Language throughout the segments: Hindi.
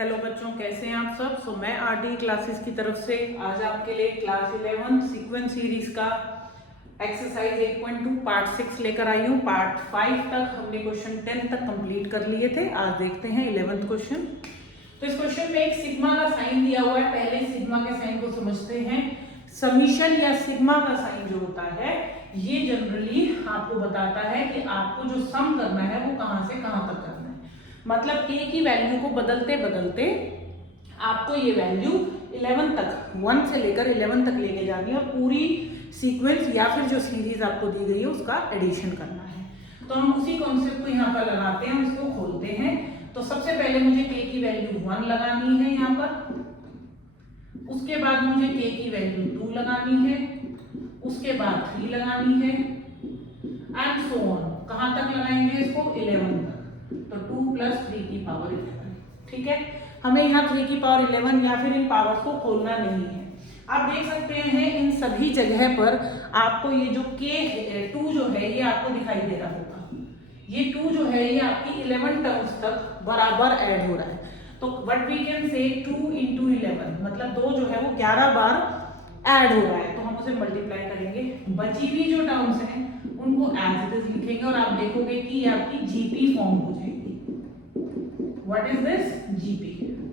हेलो बच्चों, कैसे हैं आप सब। मैं आरडी क्लासेस की तरफ से आज आपके लिए क्लास 11 सीक्वेंस सीरीज का एक्सरसाइज 1.2 पार्ट 6 लेकर आई हूँ। पार्ट 5 तक हमने क्वेश्चन 10 तक कंप्लीट कर लिए थे। आज देखते हैं 11th क्वेश्चन। तो इस क्वेश्चन में एक सिग्मा का साइन दिया हुआ है। पहले सिग्मा के साइन को समझते हैं। समीशन या सिग्मा का साइन जो होता है ये जनरली आपको बताता है कि आपको जो सम करना है वो कहाँ से कहाँ तक करना है। मतलब k की वैल्यू को बदलते बदलते आपको ये वैल्यू 11 तक 1 से लेकर 11 तक लेके जानी है और पूरी सीक्वेंस या फिर जो सीरीज आपको दी गई है उसका एडिशन करना है। तो हम उसी कॉन्सेप्ट को यहाँ पर लगाते हैं, हम इसको खोलते हैं। तो सबसे पहले मुझे k की वैल्यू 1 लगानी है यहाँ पर, उसके बाद मुझे k की वैल्यू 2 लगानी है, उसके बाद 3 लगानी है एंड सो ऑन। कहाँ तक लगाएंगे इसको? 11 तक। तो 2 + 3 की पावर 11। ठीक है, हमें यहाँ 3 की पावर 11 या फिर इन पावर्स को खोलना नहीं है। आप देख सकते हैं इन सभी जगह पर आपको ये जो k2 जो है ये आपको दिखाई दे रहा होगा। ये 2 जो है ये आपकी 11 टर्म्स तक बराबर ऐड हो रहा है। तो व्हाट वी कैन से 2 × 11 मतलब 2 जो है वो 11 बार ऐड हो रहा है। तो हम उसे मल्टीप्लाई करेंगे। बची हुई जो टर्म्स हैं उनको एज इट इज लिखेंगे और आप देखोगे कि ये आपकी जीपी फॉर्म हो जाएगी। What is this? जीपी।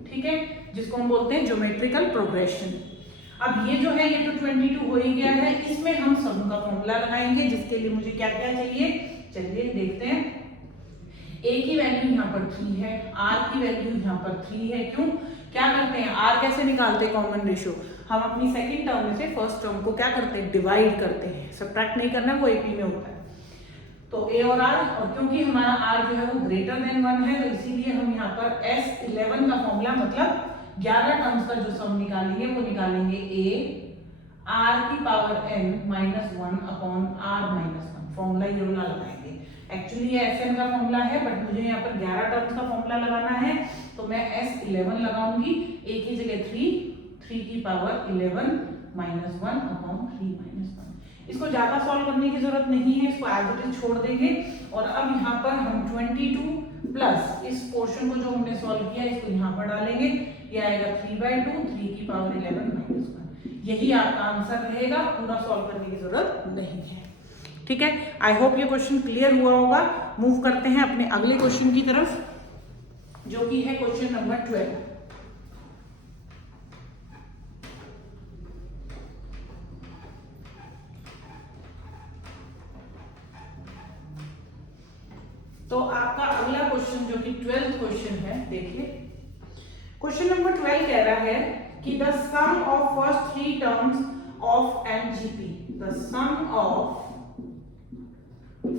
ठीक है, जिसको हम बोलते हैं ज्योमेट्रिकल प्रोग्रेशन। अब ये जो है ये तो 22 हो ही गया है। इसमें हम सम का फॉर्मूला लगाएंगे जिसके लिए मुझे क्या क्या चाहिए, चलिए देखते हैं। a की वैल्यू यहाँ पर 3 है, r की वैल्यू यहाँ पर 3 है। क्यों? क्या करते हैं, r कैसे निकालते हैं? Common ratio. हम अपनी सेकंड टर्म में से फर्स्ट टर्म को क्या करते हैं? डिवाइड करते हैं। सब्ट्रैक्ट नहीं करना, वो एपी में होता है। तो a और r, और क्योंकि हमारा r जो है वो ग्रेटर देन 1 है तो इसीलिए हम यहाँ पर S11 का फॉर्मूला मतलब 11 टर्म्स का जो सम निकालेंगे वो निकालेंगे a r की power n - 1 upon r - 1। Formula ये वाला लगाएंगे। एक्चुअली ये Sn का फॉर्मूला है बट मुझे यहाँ पर 11 टर्म्स का फॉर्मूला लगाना है तो मैं S11 लगाऊंगी। a की जगह 3 की पावर 11 - 1 अपॉन 3 - 1। इसको ज्यादा सॉल्व करने की जरूरत नहीं है, इसको एज इट इज छोड़ देंगे। और अब यहाँ पर हम 22 प्लस इस पोर्शन को जो हमने सॉल्व किया इसको यहाँ पर डालेंगे। ये आएगा 3/2, 3 की पावर 11 - 1। यही आपका आंसर रहेगा, पूरा सॉल्व करने की जरूरत नहीं है। ठीक है, आई होप ये क्वेश्चन क्लियर हुआ होगा। मूव करते हैं अपने अगले क्वेश्चन की तरफ जो कि है क्वेश्चन नंबर 12। तो आपका अगला क्वेश्चन जो कि 12th क्वेश्चन है, देखिए क्वेश्चन नंबर 12 कह रहा है कि the sum of first 3 terms of an GP, the sum of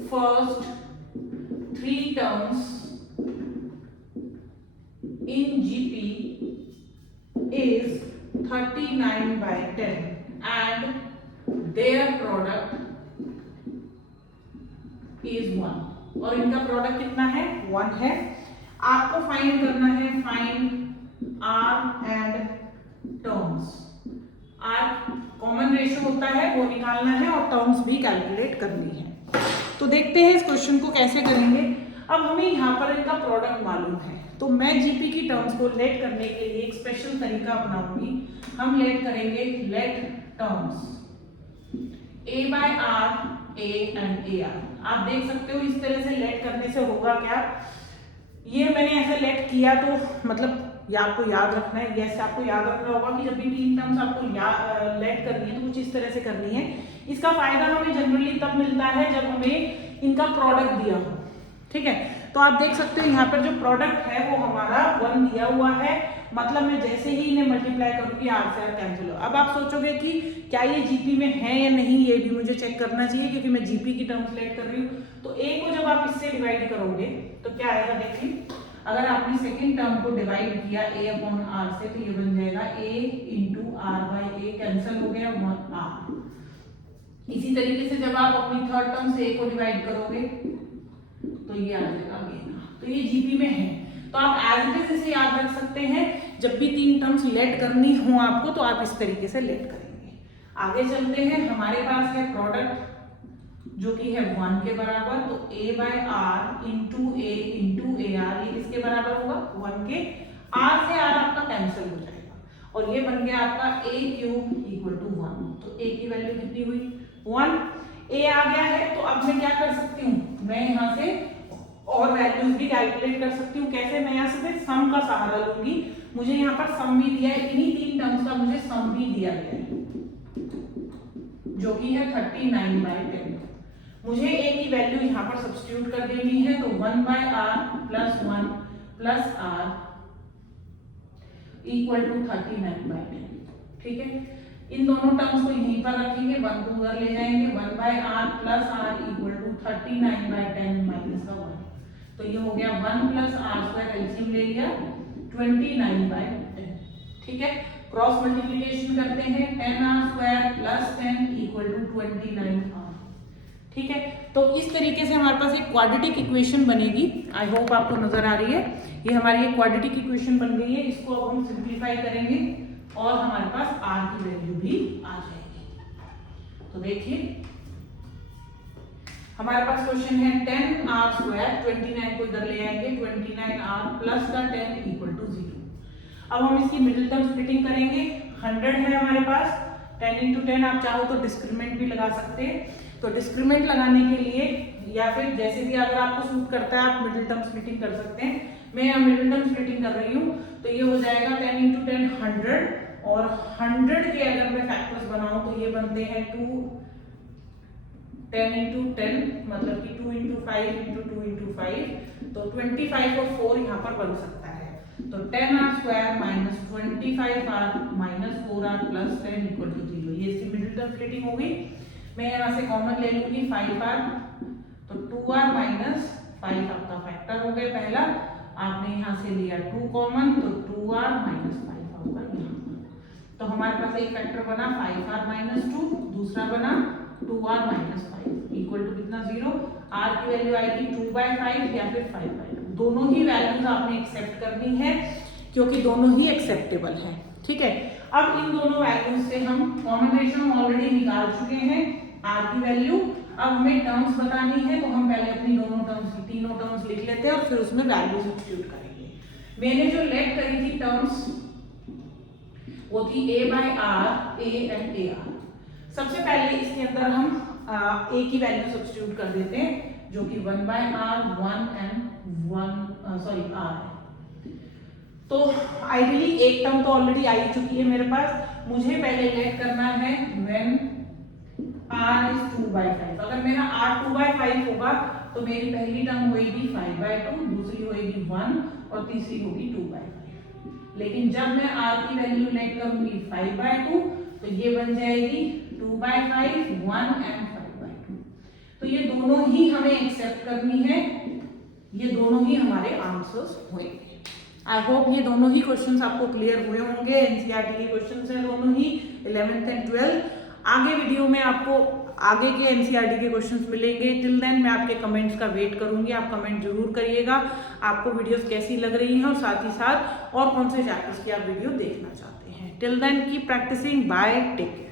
first 3 terms in GP is 39/10 and their product is 1। और इनका प्रोडक्ट कितना है? 1 है। आपको फाइंड करना है, find r and terms. r common ratio होता है वो निकालना है और टर्म्स भी कैलकुलेट करनी है। तो देखते हैं इस क्वेश्चन को कैसे करेंगे। अब हमें यहाँ पर इनका प्रोडक्ट मालूम है तो मैं जीपी की टर्म्स को लेट करने के लिए एक स्पेशल तरीका अपनाऊंगी। हम लेट करेंगे let terms a/r a and ar। आप देख सकते हो इस तरह से लेट करने से होगा क्या, ये मैंने ऐसे लेट किया तो मतलब ये आपको याद रखना है। जैसे आपको याद रखना होगा कि जब भी 3 टर्म्स आपको लेट करनी है तो कुछ इस तरह से करनी है। इसका फायदा हमें जनरली तब मिलता है जब हमें इनका प्रोडक्ट दिया हो। ठीक है, तो आप देख सकते हो यहाँ पर जो प्रोडक्ट है वो हमारा 1 दिया हुआ है। मतलब मैं जैसे ही इन्हें मल्टीप्लाई करूंगी r से r कैंसिल हो। अब आप सोचोगे कि क्या ये जीपी में है या नहीं, ये भी मुझे चेक करना चाहिए क्योंकि मैं जीपी की टर्म्स लेट कर रही हूँ। तो a को जब आप इससे डिवाइड करोगे तो क्या आएगा, देखिए अगर आपने सेकेंड टर्म को डिवाइड किया a/r से तो ये बन जाएगा a × r/a, कैंसिल हो गया 1r। इसी तरीके से जब आप अपनी थर्ड टर्म से a को डिवाइड करोगे तो ये आ जाएगा गेना। तो ये जीपी में है। तो आप एज इट इज इसे याद रख सकते हैं। जब भी 3 टर्म्स लेट करनी हो आपको तो आप इस तरीके से लेट करेंगे। आगे चलते हैं, हमारे पास है प्रोडक्ट जो कि है 1 के बराबर। तो a/r × a × ar ये किसके बराबर होगा? 1 के। आर से आर आपका कैंसिल हो जाएगा और ये बन गया आपका a क्यूब इक्वल टू 1। तो a की वैल्यू कितनी हुई 1। a आ गया है तो अब मैं क्या कर सकती हूँ, मैं यहाँ से और वैल्यूज भी कैलकुलेट कर सकती हूँ। कैसे? मैं यहाँ से सम का सहारा लूंगी। मुझे यहाँ पर सम भी दिया है, इन्हीं 3 टर्म्स का मुझे सम भी दिया गया है जो कि है 39/10। मुझे a की वैल्यू यहाँ पर सब्स्टिट्यूट कर देनी है, तो 1/r plus 1 plus r equal to 39/10। ठीक है, इन दोनों टर्म्स को यहीं पर रखेंगे, 1 को उधर ले जाएंगे, 1/r plus r equal to 39/10 minus का 1। तो ये हो गया 1 प्लस r स्क्वायर, एलसीएम ले लिया 29/10। ठीक है, क्रॉस मल्टीप्लिकेशन करते हैं, 10r square plus 10 equal to 29r। ठीक है, तो इस तरीके से हमारे पास एक क्वाड्रेटिक इक्वेशन बनेगी। आई होप आपको नजर आ रही है। ये हमारी एक क्वाड्रेटिक इक्वेशन बन गई है। इसको अब हम सिंप्लीफाई करेंगे और हमारे पास r की वैल्यू भी आ जाएगी। तो देखिए हमारे पास क्वेश्चन है 10r स्क्वायर, 29 को इधर ले आएंगे, 29r प्लस का 10 इक्वल टू 0। अब हम इसकी मिडिल टर्म स्प्लिटिंग करेंगे। 100 है हमारे पास, 10 इंटू 10 आप चाहो तो डिस्क्रिमिनेंट भी लगा सकते हैं। तो डिस्क्रिमिनेंट लगाने के लिए या फिर जैसे भी अगर आपको सूट करता है आप मिडिल टर्म स्प्लिटिंग कर सकते हैं। मैं यहाँ मिडिल टर्म स्प्लिटिंग कर रही हूँ, तो ये हो जाएगा 10 इंटू 10 100, और 100 के अगर मैं फैक्टर्स बनाऊं तो ये बनते हैं 10 इंटू 10 मतलब कि 2 इंटू 5 इंटू 2 इंटू 5, तो 25 और 4 यहाँ पर बन सकता है। तो 10r square minus 25r minus 4r plus 10 equal to 0। ये इसकी मिडिल टर्म स्प्लिटिंग हो गई। मैं यहाँ से कॉमन ले लूंगी 5r, तो 2r माइनस 5 आपका फैक्टर हो गया पहला। आपने यहाँ से लिया 2 कॉमन, तो 2r माइनस 5 होगा यहाँ। तो हमारे पास एक फैक्टर बना 5r माइनस 2, दूसरा बना 2r माइनस 5 इक्वल टू कितना 0। r की वैल्यू आएगी 2/5 या फिर 5/2। दोनों ही वैल्यूज आपने एक्सेप्ट करनी है क्योंकि दोनों ही एक्सेप्टेबल हैं। ठीक है, अब इन दोनों वैल्यूज से हम कॉमन रेशियो हम ऑलरेडी निकाल चुके हैं r की वैल्यू। अब हमें टर्म्स बतानी है, तो हम पहले अपनी दोनों टर्म्स की तीनों टर्म्स लिख लेते हैं और फिर उसमें वैल्यू सब्स्टिट्यूट करेंगे। मैंने जो लेट करी थी टर्म्स वो थी a/r, a एंड ar। सबसे पहले इसके अंदर हम a की वैल्यू सब्स्टिट्यूट कर देते हैं जो कि 1/r 1 एंड 1 सॉरी r है। तो आइडियली एक टर्म तो ऑलरेडी आ ही चुकी है मेरे पास। मुझे पहले लेट करना है व्हेन r is 2/5। अगर मेरा r 2/5 होगा तो मेरी पहली टर्म होगी 5/2, दूसरी होगी 1 और तीसरी होगी 2/5। लेकिन जब मैं r की वैल्यू लेट करूंगी 5/2 तो ये बन जाएगी 2/5, 1 एंड 5/2। तो ये दोनों ही हमें एक्सेप्ट करनी है, ये दोनों ही हमारे आंसर्स होंगे। आई होप ये दोनों ही क्वेश्चंस आपको क्लियर हुए होंगे। एनसीईआरटी के क्वेश्चंस हैं दोनों ही, 11th एंड 12th। आगे वीडियो में आपको आगे के एनसीईआरटी के क्वेश्चंस मिलेंगे। टिल देन मैं आपके कमेंट्स का वेट करूंगी। आप कमेंट जरूर करिएगा आपको वीडियोस कैसी लग रही हैं और साथ ही साथ और कौन से चैप्टर्स की आप वीडियो देखना चाहते हैं। Till then keep practicing. Bye, take care.